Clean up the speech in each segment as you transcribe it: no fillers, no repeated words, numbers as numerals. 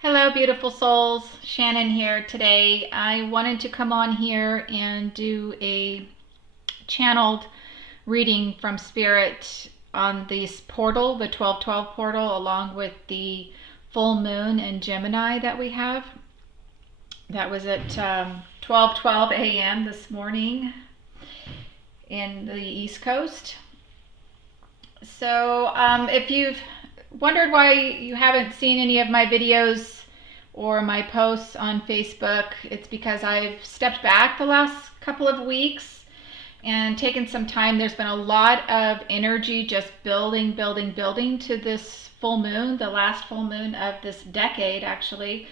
Hello, beautiful souls. Shannon here today. I wanted to come on here and do a channeled reading from Spirit on this portal, the 1212 portal, along with the full moon in Gemini that we have. That was at 12:12 a.m. this morning in the East Coast. So if you've wondered why you haven't seen any of my videos or my posts on Facebook, it's because I've stepped back the last couple of weeks and taken some time. There's been a lot of energy just building to this full moon, the last full moon of this decade, actually.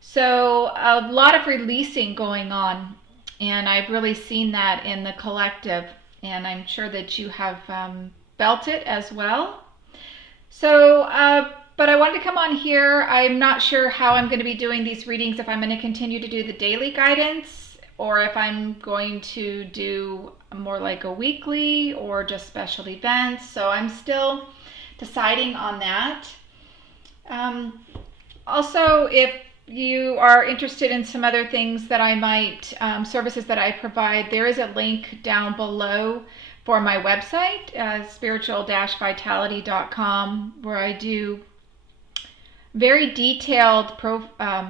So a lot of releasing going on, and I've really seen that in the collective, and I'm sure that you have felt it as well. So, but I wanted to come on here. I'm not sure how I'm going to be doing these readings, if I'm going to continue to do the daily guidance or if I'm going to do more like a weekly or just special events. So I'm still deciding on that. Also, if you are interested in some other things that I might, services that I provide, there is a link down below for my website, spiritual-vitality.com, where I do very detailed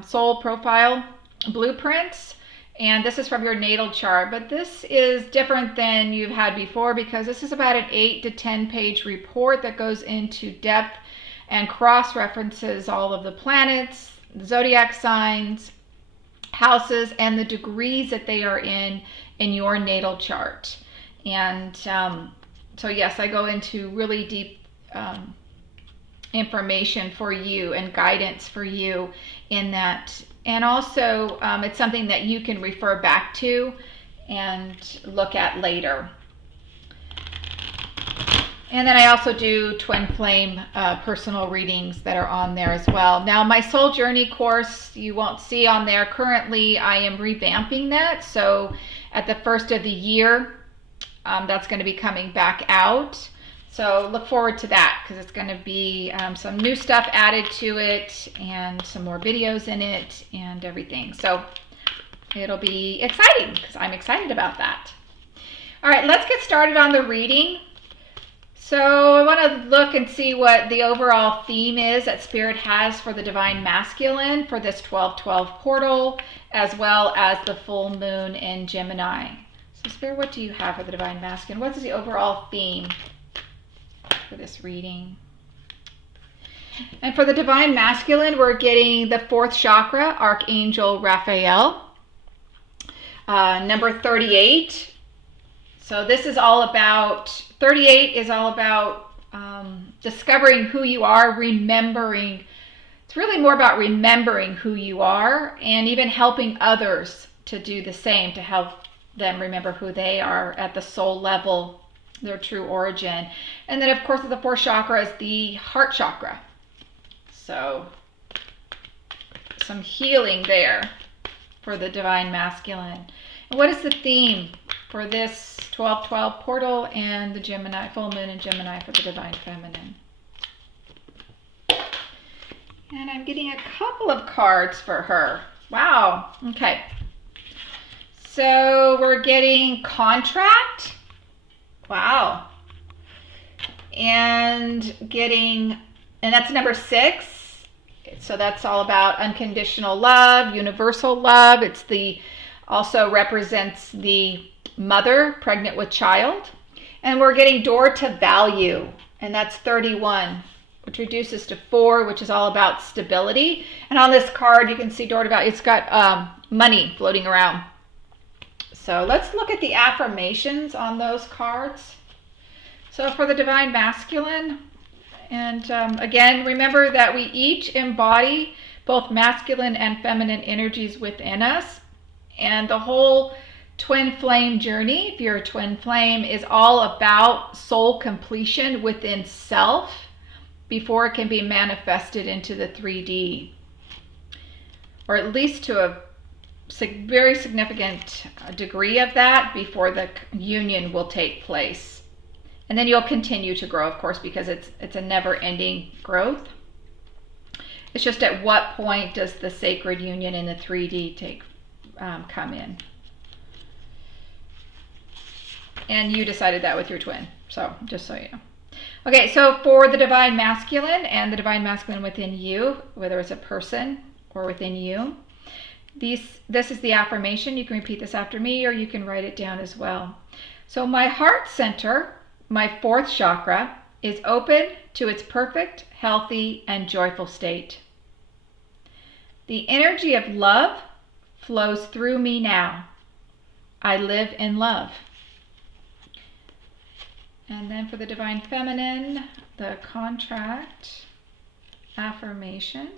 soul profile blueprints. And this is from your natal chart, but this is different than you've had before because this is about an 8 to 10 page report that goes into depth and cross-references all of the planets, zodiac signs, houses, and the degrees that they are in your natal chart. And so yes, I go into really deep information for you and guidance for you in that. And also it's something that you can refer back to and look at later. And then I also do twin flame personal readings that are on there as well. Now my soul journey course you won't see on there currently. I am revamping that. So at the first of the year, that's going to be coming back out. So look forward to that because it's going to be some new stuff added to it and some more videos in it and everything. So it'll be exciting because I'm excited about that. All right, let's get started on the reading. So I want to look and see what the overall theme is that Spirit has for the Divine Masculine for this 12/12 portal, as well as the full moon in Gemini. So Spirit, what do you have for the Divine Masculine? What is the overall theme for this reading? And for the Divine Masculine, we're getting the 4th chakra, Archangel Raphael. Number 38. So this is all about, 38 is all about discovering who you are, remembering. It's really more about remembering who you are and even helping others to do the same, to help them remember who they are at the soul level, their true origin. And then of course the 4th chakra is the heart chakra. So some healing there for the Divine Masculine. And what is the theme for this 12/12 portal and the Gemini, full moon in Gemini for the Divine Feminine? And I'm getting a couple of cards for her. Wow. Okay. So we're getting contract. Wow. And that's number 6. So that's all about unconditional love, universal love. Also represents the mother pregnant with child. And we're getting door to value, and that's 31, which reduces to 4, which is all about stability. And on this card, you can see door to value. It's got money floating around. So let's look at the affirmations on those cards. So for the Divine Masculine, and again, remember that we each embody both masculine and feminine energies within us. And the whole twin flame journey, if you're a twin flame, is all about soul completion within self before it can be manifested into the 3D, or at least to a very significant degree of that before the union will take place. And then you'll continue to grow, of course, because it's a never-ending growth. It's just at what point does the sacred union in the 3D come in? And you decided that with your twin. So just so you know. Okay, so for the divine masculine and the divine masculine within you, whether it's a person or within you, this is the affirmation. You can repeat this after me or you can write it down as well. So my heart center, my 4th chakra, is open to its perfect, healthy, and joyful state. The energy of love flows through me now. I live in love. And then for the divine feminine, the contract affirmation.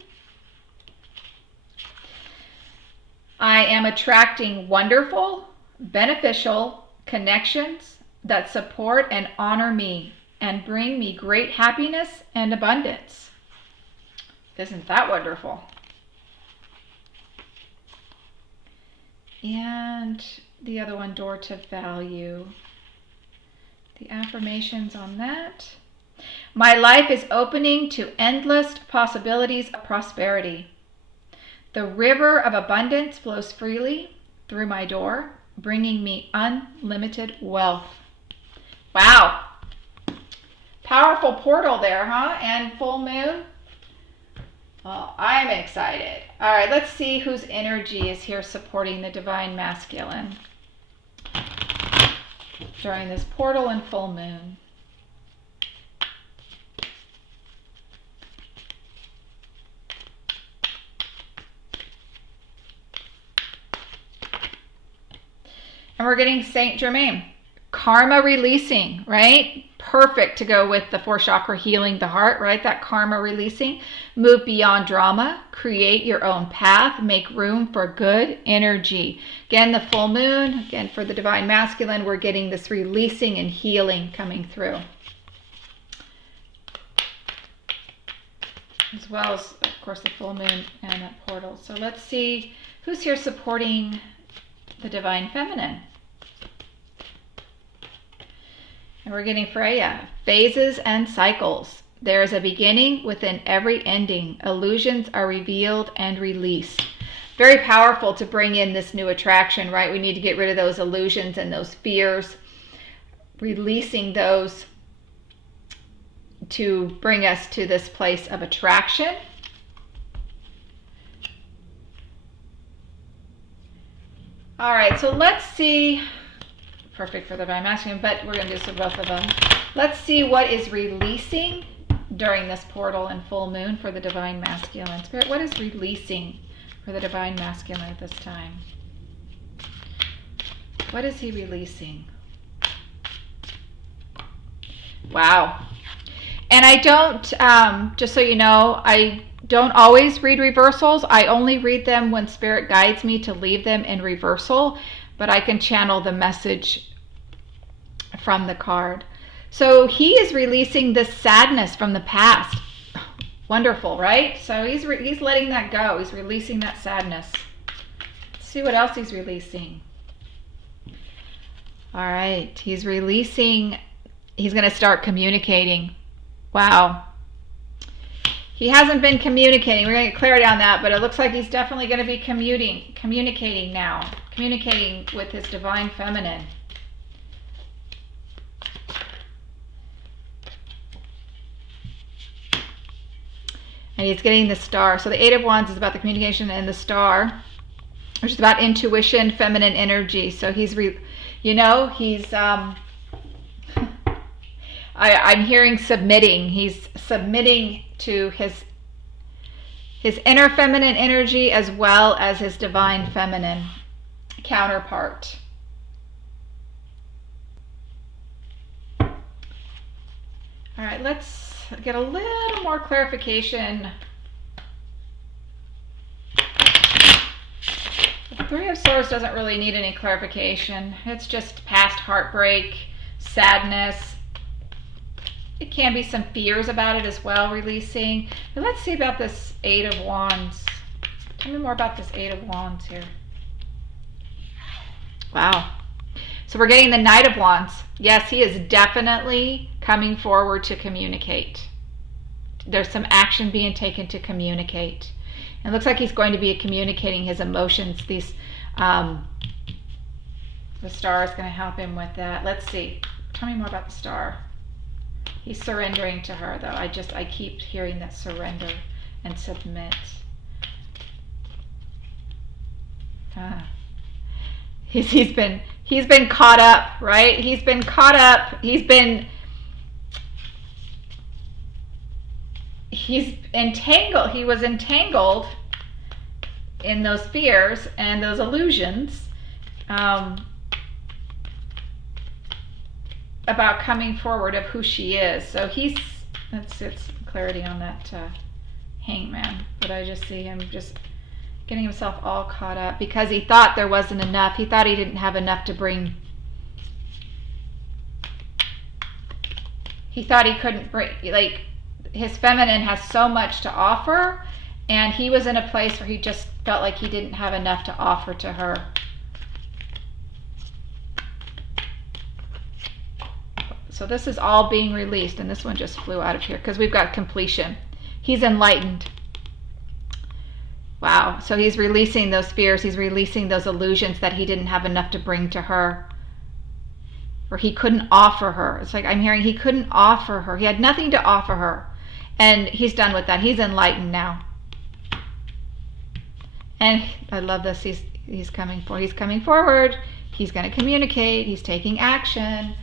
I am attracting wonderful, beneficial connections that support and honor me and bring me great happiness and abundance. Isn't that wonderful? And the other one, door to value. The affirmations on that. My life is opening to endless possibilities of prosperity. The river of abundance flows freely through my door, bringing me unlimited wealth. Wow. Powerful portal there, huh? And full moon. Well, I'm excited. All right, let's see whose energy is here supporting the divine masculine during this portal and full moon. And we're getting Saint Germain. Karma releasing, right? Perfect to go with the 4th chakra healing the heart, right? That karma releasing. Move beyond drama. Create your own path. Make room for good energy. Again, the full moon. Again, for the divine masculine, we're getting this releasing and healing coming through. As well as, of course, the full moon and that portal. So let's see who's here supporting the divine feminine. And we're getting Freya. Phases and cycles. There is a beginning within every ending. Illusions are revealed and released. Very powerful to bring in this new attraction, right? We need to get rid of those illusions and those fears. Releasing those to bring us to this place of attraction. All right, so let's see. Perfect for the divine masculine, but we're going to do some both of them. Let's see what is releasing during this portal and full moon for the divine masculine. Spirit, what is releasing for the divine masculine at this time? What is he releasing? Wow. And I don't, just so you know, I don't always read reversals. I only read them when Spirit guides me to leave them in reversal, but I can channel the message from the card. So he is releasing this sadness from the past. Wonderful, right? So he's letting that go. He's releasing that sadness. Let's see what else he's releasing. All right, he's releasing, he's going to start communicating. Wow. He hasn't been communicating. We're going to get clarity on that, but it looks like he's definitely going to be communicating now. Communicating with his divine feminine. And he's getting the star. So the 8 of Wands is about the communication, and the star, which is about intuition, feminine energy. So he's, I'm hearing submitting. He's submitting to his inner feminine energy as well as his divine feminine counterpart. All right, let's get a little more clarification. The 3 of Swords doesn't really need any clarification. It's just past heartbreak, sadness. It can be some fears about it as well, releasing. But let's see about this 8 of Wands. Tell me more about this 8 of Wands here. Wow. So we're getting the Knight of Wands. Yes, he is definitely coming forward to communicate. there's some action being taken to communicate. It looks like he's going to be communicating his emotions. The star is going to help him with that. Let's see. Tell me more about the star. He's surrendering to her, though. I keep hearing that surrender and submit. He's been caught up, right? He's been caught up. He's entangled. He was entangled in those fears and those illusions about coming forward of who she is. So let's get some clarity on that hangman. But I just see him just getting himself all caught up because he thought there wasn't enough. He thought he didn't have enough to bring. He thought he couldn't bring, like, his feminine has so much to offer, and he was in a place where he just felt like he didn't have enough to offer to her. So this is all being released, and this one just flew out of here because we've got completion. He's enlightened. Wow. So he's releasing those fears. He's releasing those illusions that he didn't have enough to bring to her, or he couldn't offer her. It's like I'm hearing he couldn't offer her. He had nothing to offer her. And he's done with that. He's enlightened now. And I love this. He's coming forward. He's coming forward. He's going to communicate. He's taking action.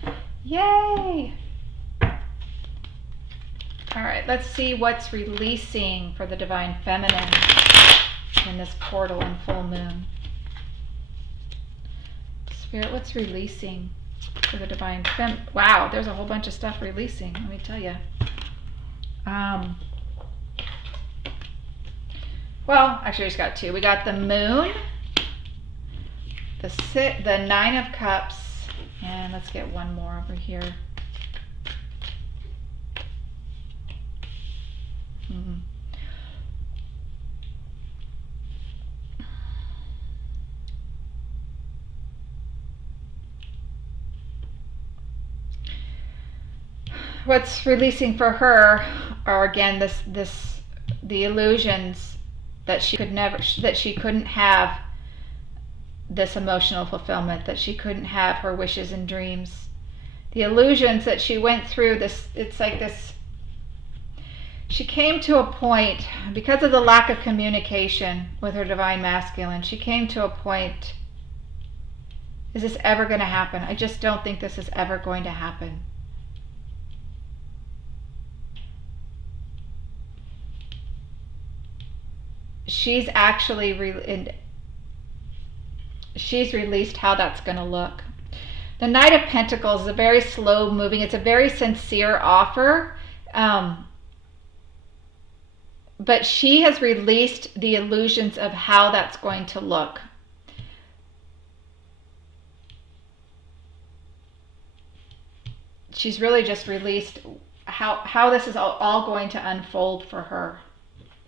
Yay! All right, let's see what's releasing for the Divine Feminine in this portal and full moon. Spirit, what's releasing for the Divine Feminine? Wow, there's a whole bunch of stuff releasing, let me tell you. Well, actually, I just got two. We got the Moon, the Nine of Cups, and let's get one more over here. What's releasing for her are again the illusions that she couldn't have this emotional fulfillment, that she couldn't have her wishes and dreams. The illusions that she went through, it's like this. She came to a point, because of the lack of communication with her Divine Masculine, she came to a point, is this ever going to happen? I just don't think this is ever going to happen. She's actually she's released how that's going to look. The Knight of Pentacles is a very slow moving, it's a very sincere offer. But she has released the illusions of how that's going to look. She's really just released how this is all going to unfold for her.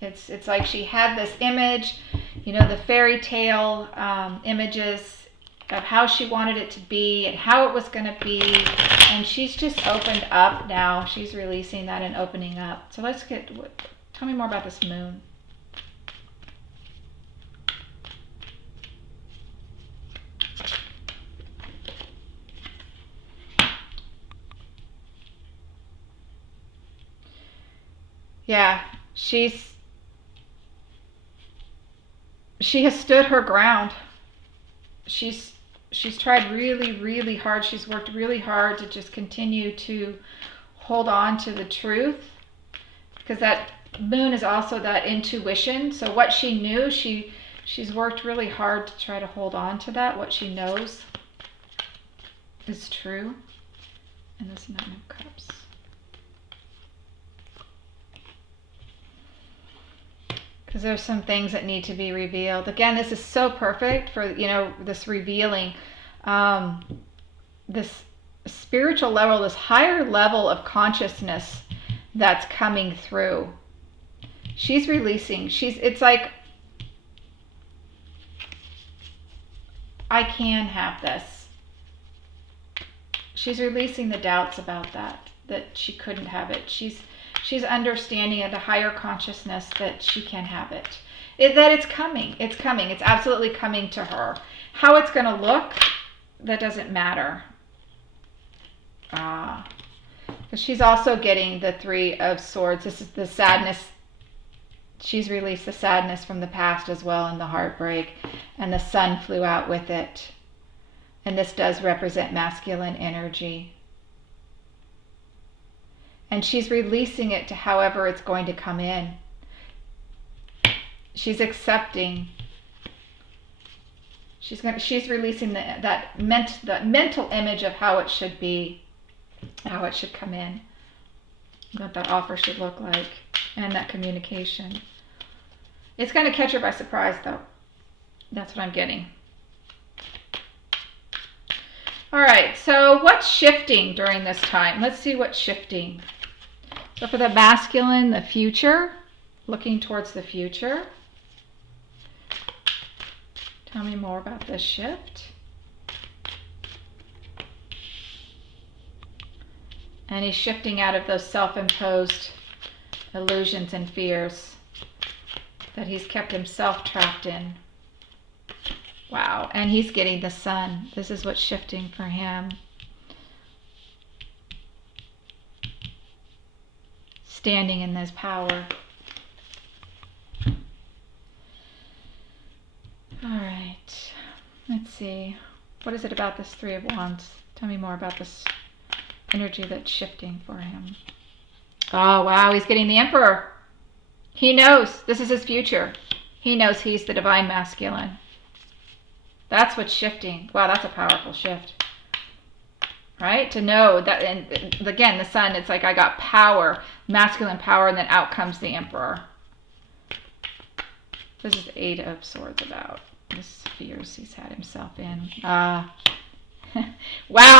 It's like she had this image, the fairy tale images of how she wanted it to be and how it was going to be, and she's just opened up now. She's releasing that and opening up. So tell me more about this Moon. Yeah, she has stood her ground. She's tried really, really hard. She's worked really hard to just continue to hold on to the truth, because that Moon is also that intuition. So what she knew, she's worked really hard to try to hold on to that. What she knows is true. And this Nine of Cups. Because there's some things that need to be revealed. Again, this is so perfect for, this revealing, this spiritual level, this higher level of consciousness that's coming through. She's releasing. It's like, I can have this. She's releasing the doubts about that she couldn't have it. She's understanding at a higher consciousness that she can have it. That it's coming. It's coming. It's absolutely coming to her. How it's going to look, that doesn't matter. Because she's also getting the Three of Swords. This is the sadness. She's released the sadness from the past as well, and the heartbreak. And the sun flew out with it. And this does represent masculine energy. And she's releasing it to however it's going to come in. She's accepting. She's releasing the mental image of how it should be, how it should come in, what that offer should look like, and that communication. It's going to catch her by surprise, though. That's what I'm getting. All right, so what's shifting during this time? Let's see what's shifting. So for the masculine, the future, looking towards the future. Tell me more about this shift. And he's shifting out of those self-imposed illusions and fears that he's kept himself trapped in. Wow. And he's getting the sun. This is what's shifting for him. Standing in this power. All right. Let's see. What is it about this Three of Wands? Tell me more about this energy that's shifting for him. Oh, wow. He's getting the Emperor. He knows this is his future. He knows he's the divine masculine. That's what's shifting. Wow, that's a powerful shift. Right? To know that, and again, the sun, it's like I got power, masculine power, and then out comes the Emperor. This is the Eight of Swords about. This fears he's had himself in. Wow,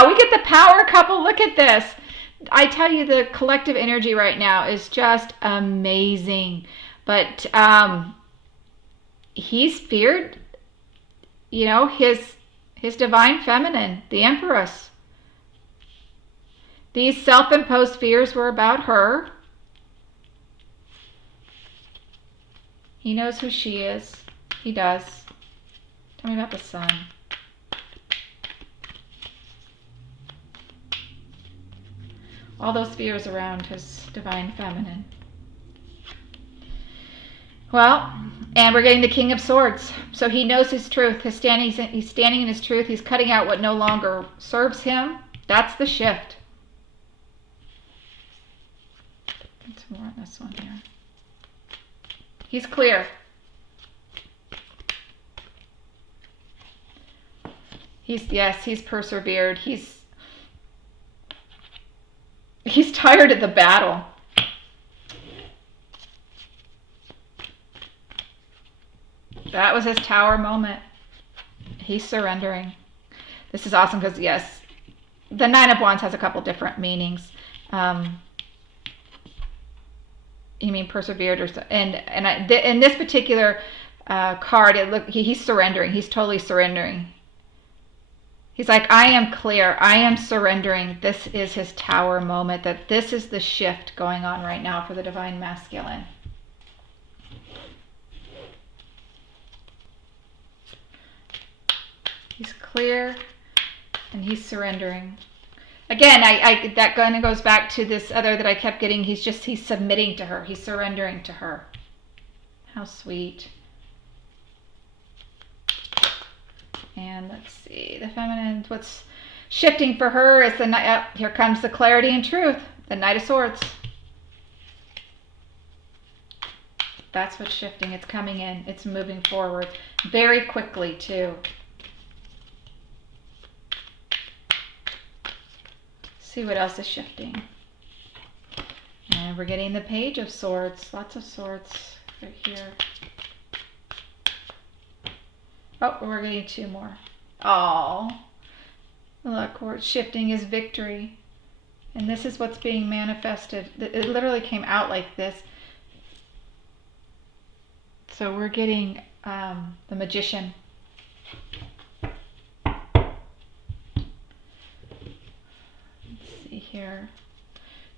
we get the power couple. Look at this. I tell you, the collective energy right now is just amazing. But he's feared, you know, his divine feminine, the Empress. These self-imposed fears were about her. He knows who she is. He does. Tell me about the sun. All those fears around his divine feminine. Well, and we're getting the King of Swords. So he knows his truth. He's standing in his truth. He's cutting out what no longer serves him. That's the shift. Let's more on this one here. He's clear. He's persevered. He's tired of the battle. That was his tower moment. He's surrendering. This is awesome because, yes, the Nine of Wands has a couple different meanings. You mean persevered, in this particular card, he's surrendering. He's totally surrendering. He's like, I am clear. I am surrendering. This is his tower moment. That this is the shift going on right now for the divine masculine. He's clear and he's surrendering. Again, that kind of goes back to this other that I kept getting. He's submitting to her. He's surrendering to her. How sweet. And let's see, the feminine, what's shifting for her is the Knight. Here comes the clarity and truth, the Knight of Swords. That's what's shifting. It's coming in. It's moving forward very quickly, too. See what else is shifting. And we're getting the Page of Swords. Lots of swords right here. Oh, we're getting two more. Oh, look, where it's shifting is victory. And this is what's being manifested. It literally came out like this. So we're getting the Magician. Let's see here.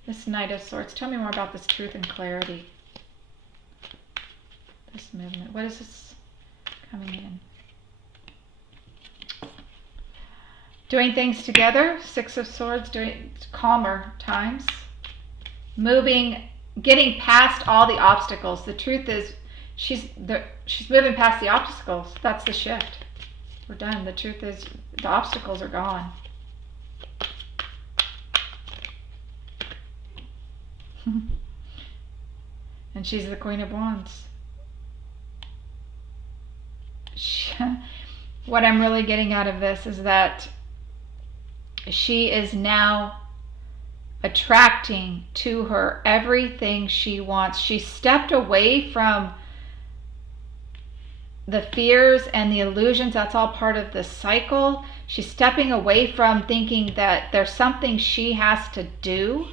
This Knight of Swords. Tell me more about this truth and clarity. This movement. What is this coming in? Doing things together. Six of Swords. Doing calmer times. Moving, getting past all the obstacles. The truth is, she's moving past the obstacles. That's the shift. We're done. The truth is, the obstacles are gone. And she's the Queen of Wands. What I'm really getting out of this is that she is now attracting to her everything she wants. She stepped away from the fears and the illusions. That's all part of the cycle. She's stepping away from thinking that there's something she has to do.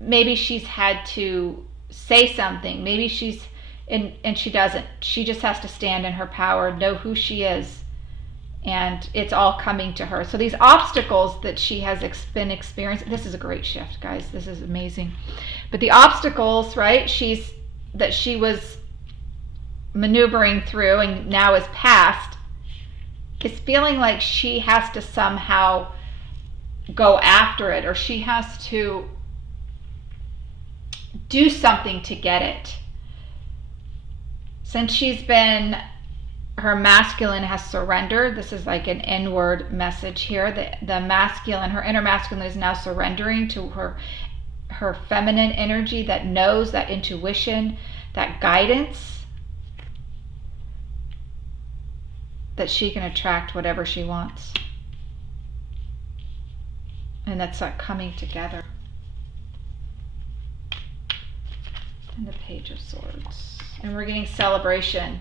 Maybe she's had to say something. Maybe she's and she doesn't. She just has to stand in her power, know who she is, and it's all coming to her. So these obstacles that she has been experiencing, this is a great shift, guys. This is amazing. But the obstacles, right, that she was maneuvering through and now is past, is feeling like she has to somehow go after it, or she has to do something to get it. Since her masculine has surrendered, this is like an inward message here. The masculine, her inner masculine is now surrendering to her feminine energy that knows, that intuition, that guidance, that she can attract whatever she wants. And that's like coming together. And the Page of Swords. And we're getting celebration.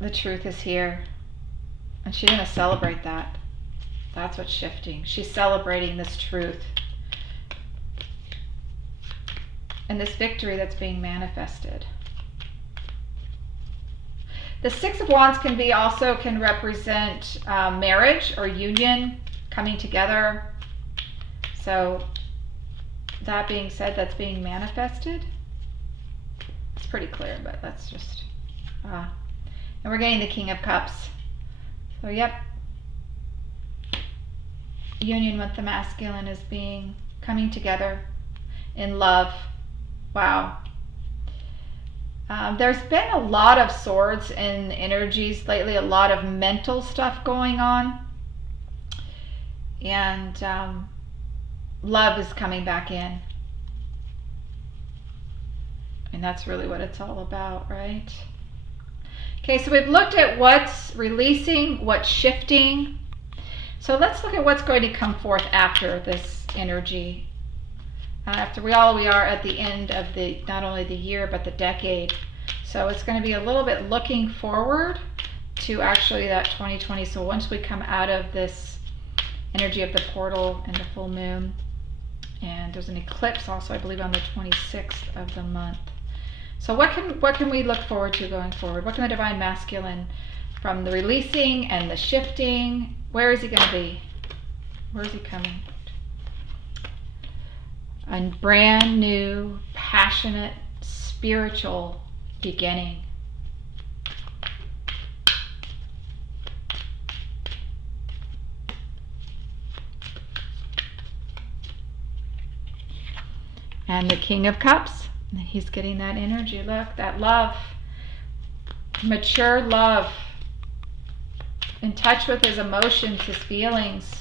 The truth is here. And she's going to celebrate that. That's what's shifting. She's celebrating this truth. And this victory that's being manifested. The Six of Wands can represent marriage or union, coming together. So that being said, that's being manifested. It's pretty clear, but that's just and we're getting the King of Cups. So yep, union with the masculine is coming together in love. Wow. There's been a lot of swords in energies lately, a lot of mental stuff going on. And love is coming back in. And that's really what it's all about, right? Okay, so we've looked at what's releasing, what's shifting. So let's look at what's going to come forth after this energy. We are at the end of not only the year, but the decade. So it's going to be a little bit looking forward to actually that 2020. So once we come out of this energy of the portal and the full moon, and there's an eclipse also, I believe, on the 26th of the month. So what can we look forward to going forward? What can the Divine Masculine, from the releasing and the shifting, where is he going to be? Where is he coming? A brand new, passionate, spiritual beginning. And the King of Cups, he's getting that energy. Look, that love, mature love, in touch with his emotions, his feelings.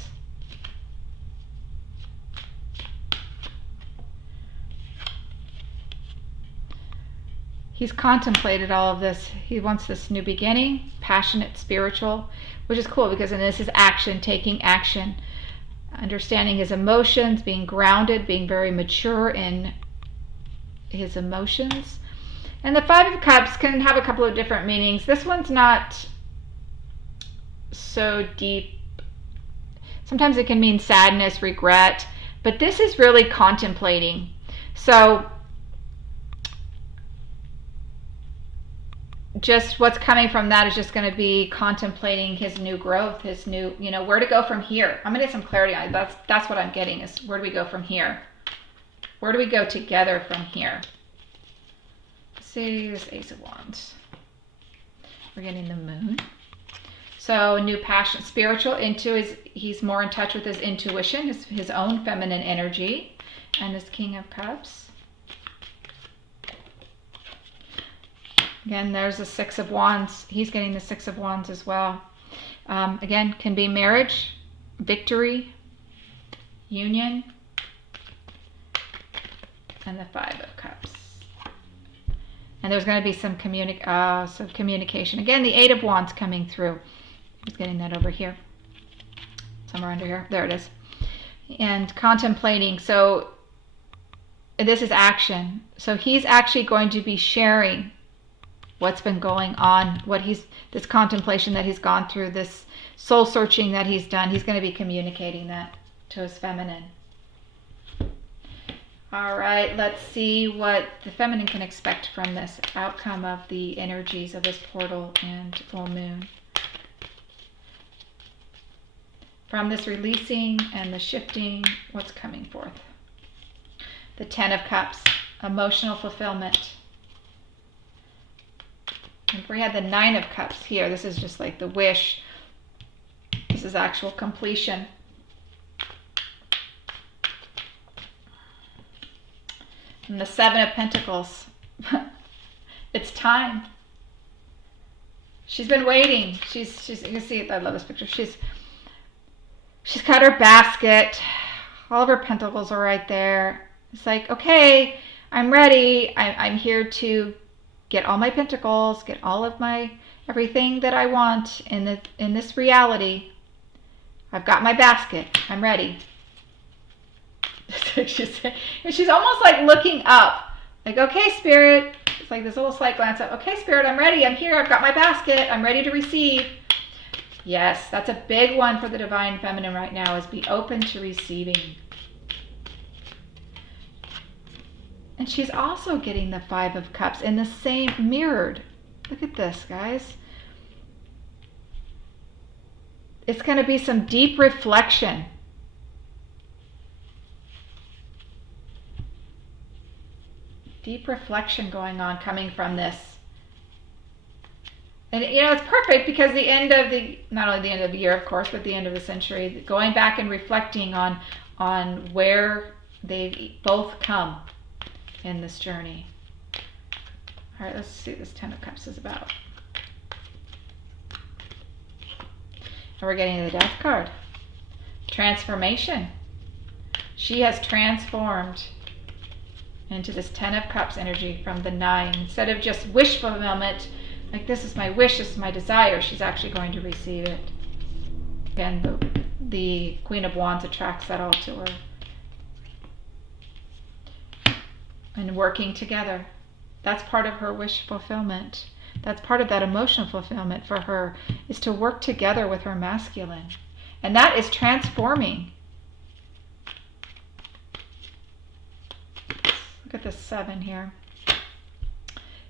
He's contemplated all of this. He wants this new beginning, passionate, spiritual, which is cool because this is action, taking action, understanding his emotions, being grounded, being very mature in his emotions. And the Five of Cups can have a couple of different meanings. This one's not so deep. Sometimes it can mean sadness, regret, but this is really contemplating. So just what's coming from that is just going to be contemplating his new growth, his new, where to go from here. I'm going to get some clarity on it. That's what I'm getting, is where do we go from here? Where do we go together from here? See, this Ace of Wands. We're getting the Moon. So new passion, spiritual, he's more in touch with his intuition, his own feminine energy, and his King of Cups. Again, there's the Six of Wands. He's getting the Six of Wands as well. Again, can be marriage, victory, union, and the Five of Cups. And there's going to be some communication. Again, the Eight of Wands coming through. He's getting that over here. Somewhere under here. There it is. And contemplating. So this is action. So he's actually going to be sharing what's been going on, this contemplation that he's gone through, this soul searching that he's done. He's going to be communicating that to his feminine. All right, let's see what the feminine can expect from this outcome of the energies of this portal and full moon. From this releasing and the shifting, what's coming forth? The Ten of Cups, emotional fulfillment. If we had the Nine of Cups here, this is just like the wish. This is actual completion. And the Seven of Pentacles. It's time. She's been waiting. She's you can see it. I love this picture. She's got her basket. All of her pentacles are right there. It's like, okay, I'm ready. I'm here to get all my pentacles, get all of my everything that I want in this reality. I've got my basket. I'm ready. She's almost like looking up, like, okay, Spirit. It's like this little slight glance up. Okay, Spirit, I'm ready. I'm here. I've got my basket. I'm ready to receive. Yes, that's a big one for the Divine Feminine right now, is be open to receiving. And she's also getting the Five of Cups in the same mirrored. Look at this, guys. It's going to be some deep reflection. Deep reflection going on, coming from this. And it's perfect because the end of not only the end of the year, of course, but the end of the century, going back and reflecting on where they've both come in this journey. All right, let's see what this Ten of Cups is about. And we're getting to the Death card. Transformation. She has transformed into this Ten of Cups energy from the Nine. Instead of just wish fulfillment, like this is my wish, this is my desire, she's actually going to receive it. Again, the Queen of Wands attracts that all to her. And working together. That's part of her wish fulfillment. That's part of that emotional fulfillment for her, is to work together with her masculine. And that is transforming. Look at this 7 here.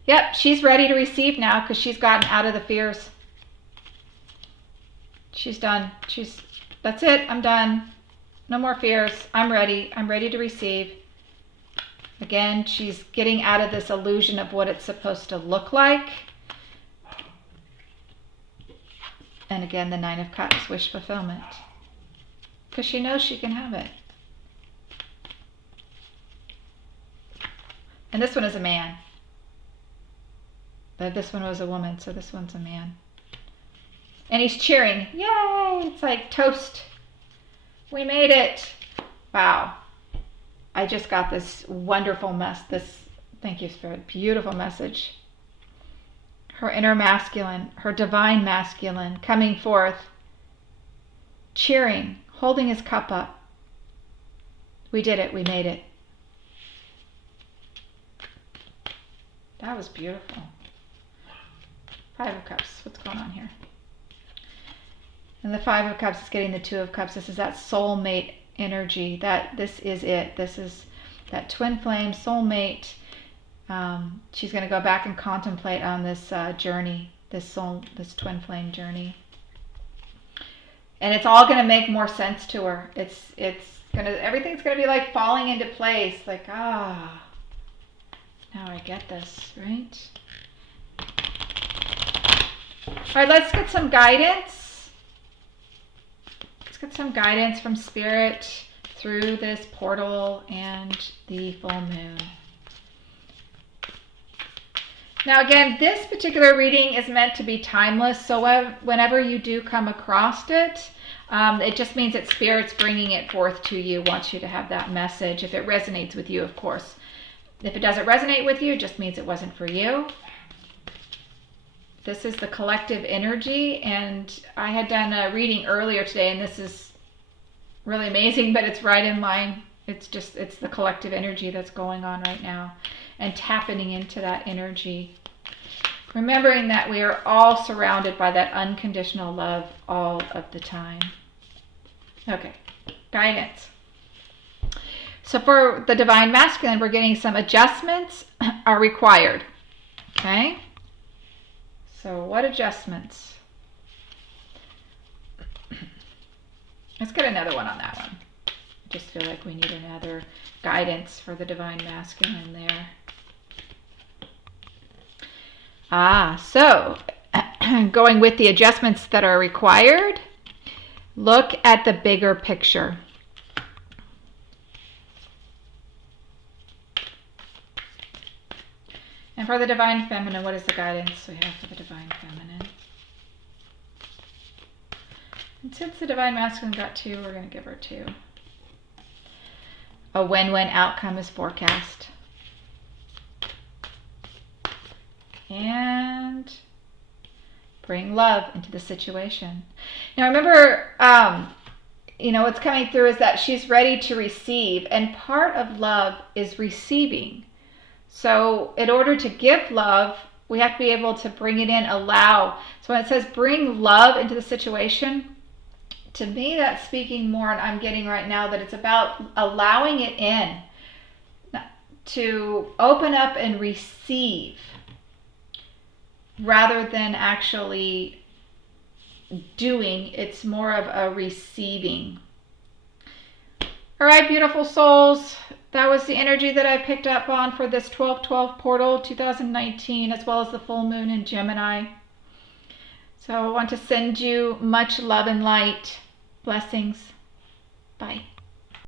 Yep, she's ready to receive now because she's gotten out of the fears. She's done. That's it. I'm done. No more fears. I'm ready. I'm ready to receive. Again, she's getting out of this illusion of what it's supposed to look like. And again, the Nine of Cups, wish fulfillment. Because she knows she can have it. And this one is a man. But this one was a woman, so this one's a man. And he's cheering. Yay! It's like toast. We made it. Wow. I just got this wonderful thank you, Spirit, beautiful message. Her inner masculine, her divine masculine coming forth, cheering, holding his cup up. We did it. We made it. That was beautiful. Five of Cups. What's going on here? And the Five of Cups is getting the Two of Cups. This is that soulmate energy. This is it. This is that twin flame soulmate. She's going to go back and contemplate on this journey, this twin flame journey, and it's all going to make more sense to her. Everything's going to be like falling into place. Like, now I get this, right? All right, let's get some guidance. Let's get some guidance from Spirit through this portal and the full moon. Now again, this particular reading is meant to be timeless, so whenever you do come across it, it just means that Spirit's bringing it forth to you, wants you to have that message, if it resonates with you, of course. If it doesn't resonate with you, it just means it wasn't for you. This is the collective energy, and I had done a reading earlier today, and this is really amazing, but it's right in line. It's the collective energy that's going on right now, and tapping into that energy. Remembering that we are all surrounded by that unconditional love all of the time. Okay, guidance. So for the Divine Masculine, we're getting some adjustments are required. Okay? So what adjustments? Let's get another one on that one. I just feel like we need another guidance for the Divine Masculine there. So going with the adjustments that are required, look at the bigger picture. And for the Divine Feminine, what is the guidance we have for the Divine Feminine? And since the Divine Masculine got 2, we're going to give her 2. A win-win outcome is forecast. And bring love into the situation. Now remember, what's coming through is that she's ready to receive, and part of love is receiving. So in order to give love, we have to be able to bring it in, allow. So when it says bring love into the situation, to me that's speaking more, and I'm getting right now that it's about allowing it in, to open up and receive, rather than actually doing. It's more of a receiving. All right, beautiful souls. That was the energy that I picked up on for this 12/12 portal 2019, as well as the full moon in Gemini. So I want to send you much love and light. Blessings. Bye.